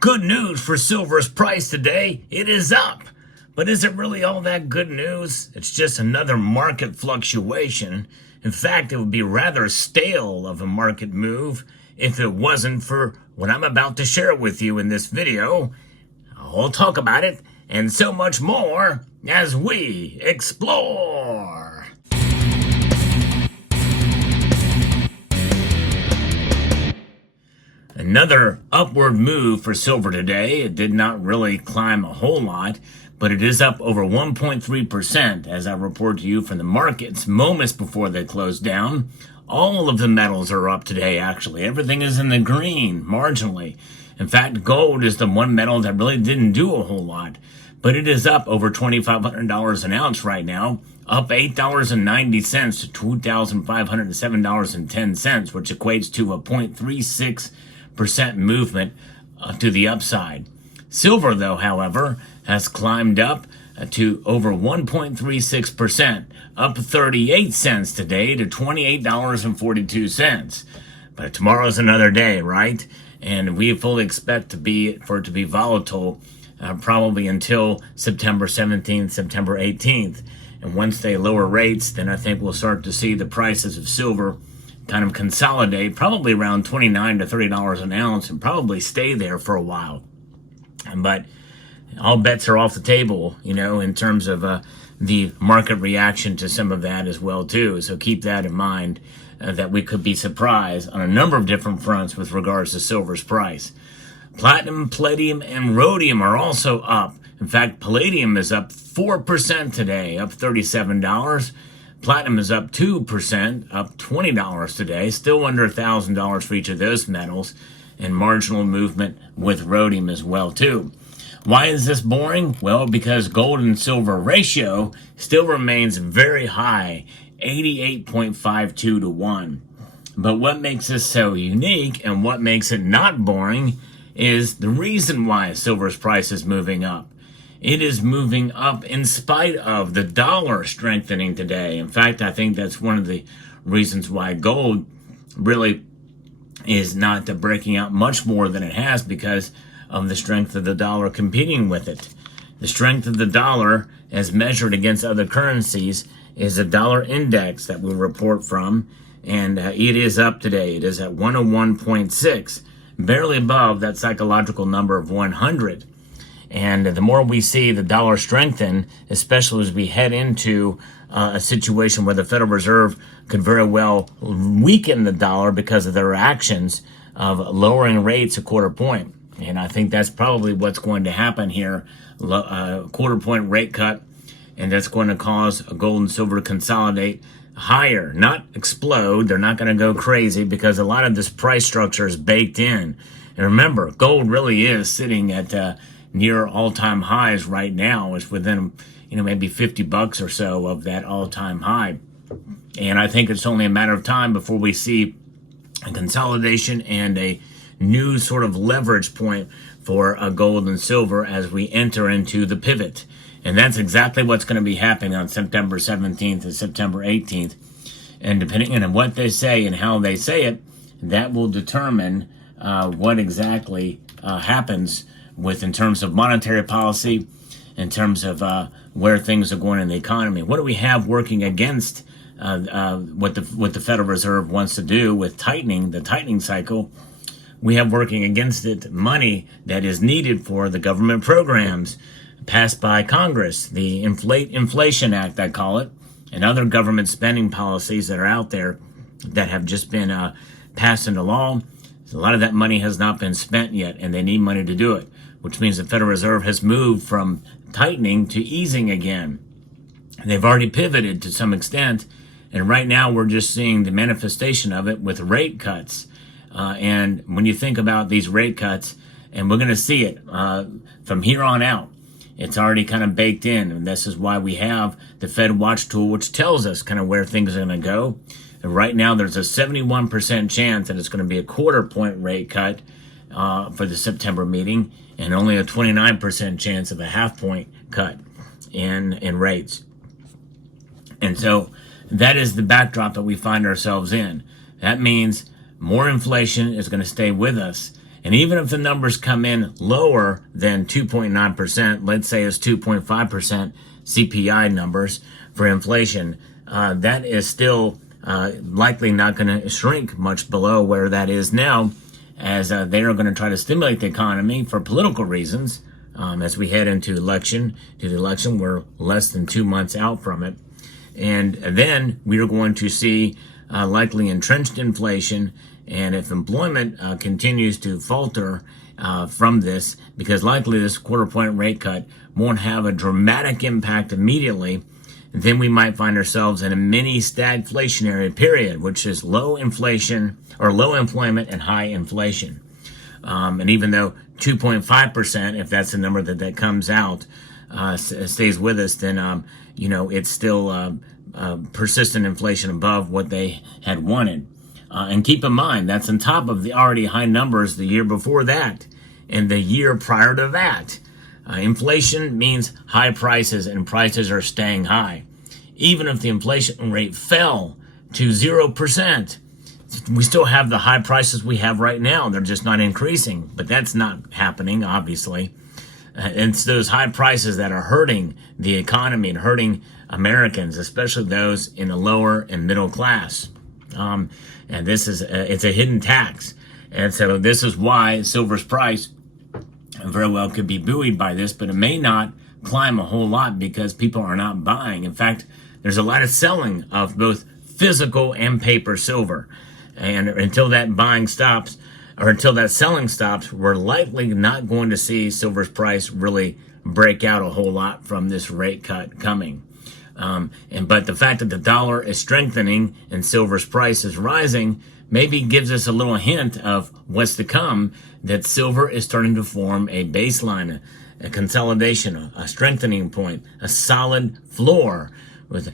Good news for silver's price today. It is up. But is it really all that good news? It's just another market fluctuation. In fact, it would be rather stale of a market move if it wasn't for what I'm about to share with you in this video. I'll talk about it and so much more as we explore. Another upward move for silver today. It did not really climb a whole lot, but it is up over 1.3% as I report to you from the markets moments before they closed down. All of the metals are up today, actually. Everything is in the green, marginally. In fact, gold is the one metal that really didn't do a whole lot, but it is up over $2,500 an ounce right now, up $8.90 to $2,507.10, which equates to a 0.36% movement to the upside. Silver, though, however, has climbed up to over 1.36%, up 38 cents today to $28.42. But tomorrow's another day, right? And we fully expect for it to be volatile probably until September 17th, September 18th. And once they lower rates, then I think we'll start to see the prices of silver kind of consolidate, probably around $29 to $30 an ounce, and probably stay there for a while. But all bets are off the table, in terms of the market reaction to some of that as well, too. So keep that in mind, that we could be surprised on a number of different fronts with regards to silver's price. Platinum, palladium, and rhodium are also up. In fact, palladium is up 4% today, up $37. Platinum is up 2%, up $20 today, still under $1,000 for each of those metals, and marginal movement with rhodium as well, too. Why is this boring? Well, because gold and silver ratio still remains very high, 88.52 to 1. But what makes this so unique and what makes it not boring is the reason why silver's price is moving up. It is moving up in spite of the dollar strengthening today. In fact, I think that's one of the reasons why gold really is not breaking out much more than it has, because of the strength of the dollar competing with it. The strength of the dollar as measured against other currencies is a dollar index that we report from, and it is up today. It is at 101.6, barely above that psychological number of 100. And the more we see the dollar strengthen, especially as we head into a situation where the Federal Reserve could very well weaken the dollar because of their actions of lowering rates a quarter point. And I think that's probably what's going to happen here, a quarter point rate cut, and that's going to cause gold and silver to consolidate higher, not explode. They're not going to go crazy because a lot of this price structure is baked in. And remember, gold really is sitting at near all-time highs right now. It's within, maybe $50 or so of that all-time high. And I think it's only a matter of time before we see a consolidation and a new sort of leverage point for gold and silver as we enter into the pivot. And that's exactly what's going to be happening on September 17th and September 18th. And depending on what they say and how they say it, that will determine what exactly happens in terms of monetary policy, in terms of where things are going in the economy. What do we have working against what the Federal Reserve wants to do with the tightening cycle? We have working against it money that is needed for the government programs passed by Congress, the Inflation Act, I call it, and other government spending policies that are out there that have just been passed into law. A lot of that money has not been spent yet, and they need money to do it, which means the Federal Reserve has moved from tightening to easing again. They've already pivoted to some extent, and right now we're just seeing the manifestation of it with rate cuts. And when you think about these rate cuts, and we're going to see it from here on out, it's already kind of baked in, and this is why we have the Fed Watch tool, which tells us kind of where things are going to go. And right now, there's a 71% chance that it's going to be a quarter point rate cut for the September meeting, and only a 29% chance of a half point cut in rates. And so that is the backdrop that we find ourselves in. That means more inflation is going to stay with us, And even if the numbers come in lower than 2.9%, let's say it's 2.5% CPI numbers for inflation, that is still likely not going to shrink much below where that is now, as they are going to try to stimulate the economy for political reasons as we head into the election. We're less than 2 months out from it. And then we are going to see likely entrenched inflation. And if employment continues to falter from this, because likely this quarter point rate cut won't have a dramatic impact immediately, then we might find ourselves in a mini stagflationary period, which is low inflation or low employment and high inflation. And even though 2.5%, if that's the number that comes out, stays with us, then, it's still persistent inflation above what they had wanted. And keep in mind, that's on top of the already high numbers the year before that and the year prior to that. Inflation means high prices, and prices are staying high. Even if the inflation rate fell to 0%, we still have the high prices we have right now. They're just not increasing, but that's not happening, obviously. It's those high prices that are hurting the economy and hurting Americans, especially those in the lower and middle class. And this is, it's a hidden tax. And so this is why silver's price very well could be buoyed by this, but it may not climb a whole lot because people are not buying. In fact, there's a lot of selling of both physical and paper silver. And until that buying stops, or until that selling stops, we're likely not going to see silver's price really break out a whole lot from this rate cut coming. But the fact that the dollar is strengthening and silver's price is rising maybe gives us a little hint of what's to come, that silver is starting to form a baseline, a consolidation, a strengthening point, a solid floor with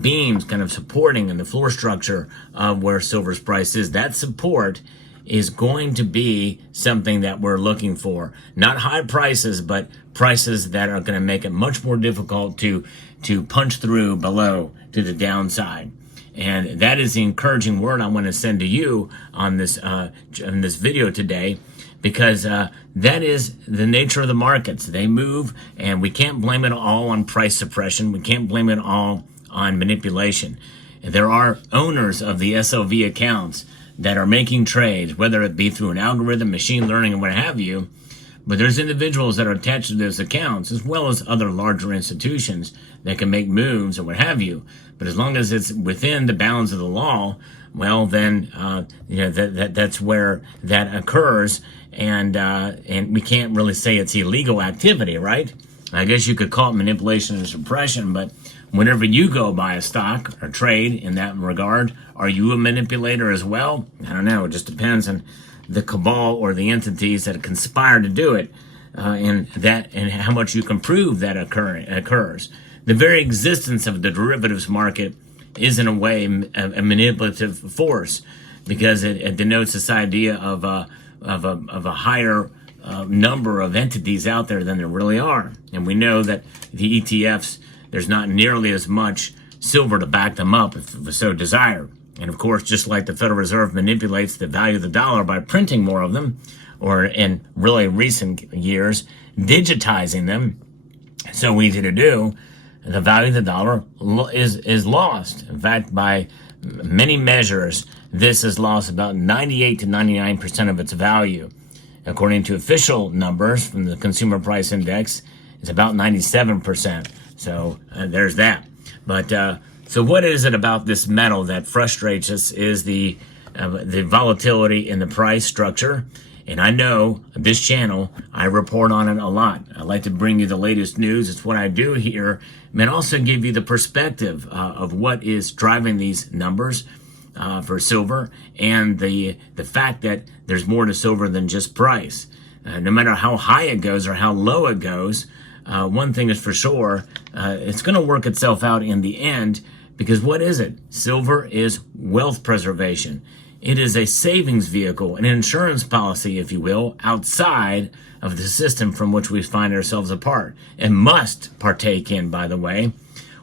beams kind of supporting in the floor structure of where silver's price is. That support is going to be something that we're looking for. Not high prices, but prices that are going to make it much more difficult to punch through below to the downside. And that is the encouraging word I want to send to you on this video today, because that is the nature of the markets. They move, and we can't blame it all on price suppression. We can't blame it all on manipulation. There are owners of the SOV accounts that are making trades, whether it be through an algorithm, machine learning, and what have you. But there's individuals that are attached to those accounts, as well as other larger institutions that can make moves or what have you. But as long as it's within the bounds of the law, well, then that's where that occurs, and we can't really say it's illegal activity, right? I guess you could call it manipulation and suppression, but whenever you go buy a stock or trade in that regard, are you a manipulator as well? I don't know. It just depends on the cabal or the entities that conspire to do it, and how much you can prove that occurs. The very existence of the derivatives market is, in a way, a manipulative force, because it denotes this idea of a higher number of entities out there than there really are. And we know that the ETFs, there's not nearly as much silver to back them up if it was so desired. And of course, just like the Federal Reserve manipulates the value of the dollar by printing more of them, or in really recent years, digitizing them, so easy to do, the value of the dollar is lost. In fact, by many measures, this has lost about 98 to 99% of its value. According to official numbers from the Consumer Price Index, it's about 97%. So there's that. But so what is it about this metal that frustrates us is the volatility in the price structure. And I know this channel, I report on it a lot. I like to bring you the latest news. It's what I do here. And also give you the perspective of what is driving these numbers for silver, and the fact that there's more to silver than just price. No matter how high it goes or how low it goes, one thing is for sure, it's going to work itself out in the end, because what is it? Silver is wealth preservation. It is a savings vehicle, an insurance policy, if you will, outside of the system from which we find ourselves apart and must partake in, by the way.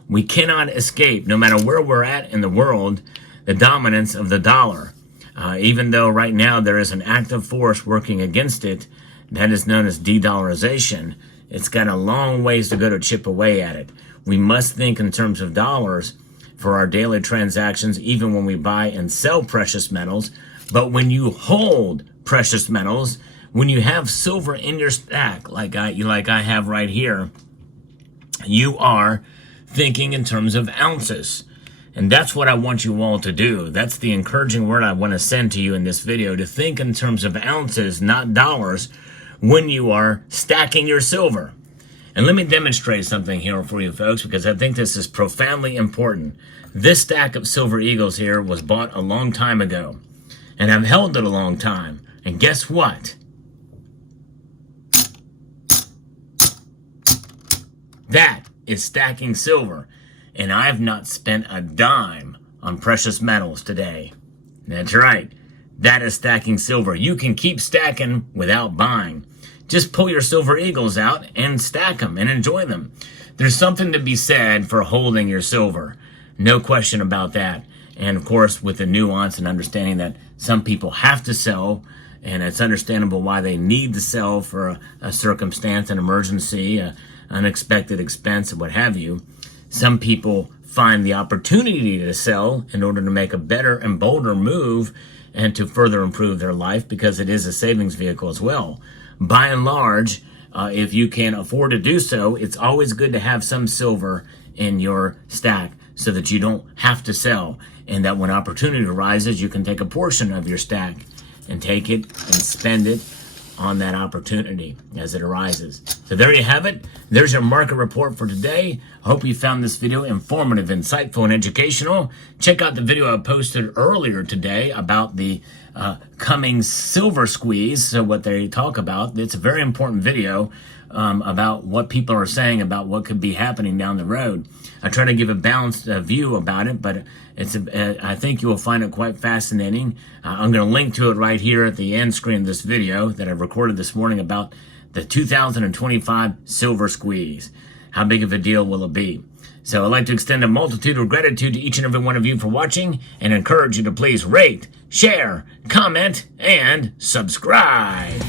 We cannot escape, no matter where we're at in the world, the dominance of the dollar. Even though right now there is an active force working against it, that is known as de-dollarization. It's got a long ways to go to chip away at it. We must think in terms of dollars for our daily transactions, even when we buy and sell precious metals. But when you hold precious metals, when you have silver in your stack, like I have right here, you are thinking in terms of ounces. And that's what I want you all to do. That's the encouraging word I want to send to you in this video, to think in terms of ounces, not dollars, when you are stacking your silver. And let me demonstrate something here for you folks, because I think this is profoundly important. This stack of silver eagles here was bought a long time ago, and I've held it a long time. And guess what? That is stacking silver. And I've not spent a dime on precious metals today. That's right. That is stacking silver. You can keep stacking without buying. Just pull your silver eagles out and stack them and enjoy them. There's something to be said for holding your silver. No question about that. And of course, with the nuance and understanding that some people have to sell, and it's understandable why they need to sell for a circumstance, an emergency, an unexpected expense, or what have you. Some people find the opportunity to sell in order to make a better and bolder move and to further improve their life, because it is a savings vehicle as well. By and large, if you can afford to do so, it's always good to have some silver in your stack so that you don't have to sell, and that when opportunity arises, you can take a portion of your stack and take it and spend it on that opportunity as it arises. So there you have it. There's your market report for today. I hope you found this video informative, insightful, and educational. Check out the video I posted earlier today about the coming silver squeeze. So what they talk about, it's a very important video about what people are saying about what could be happening down the road. I try to give a balanced view about it, but I think you will find it quite fascinating. I'm going to link to it right here at the end screen of this video that I recorded this morning about the 2025 silver squeeze. How big of a deal will it be? So I'd like to extend a multitude of gratitude to each and every one of you for watching, and encourage you to please rate, share, comment, and subscribe.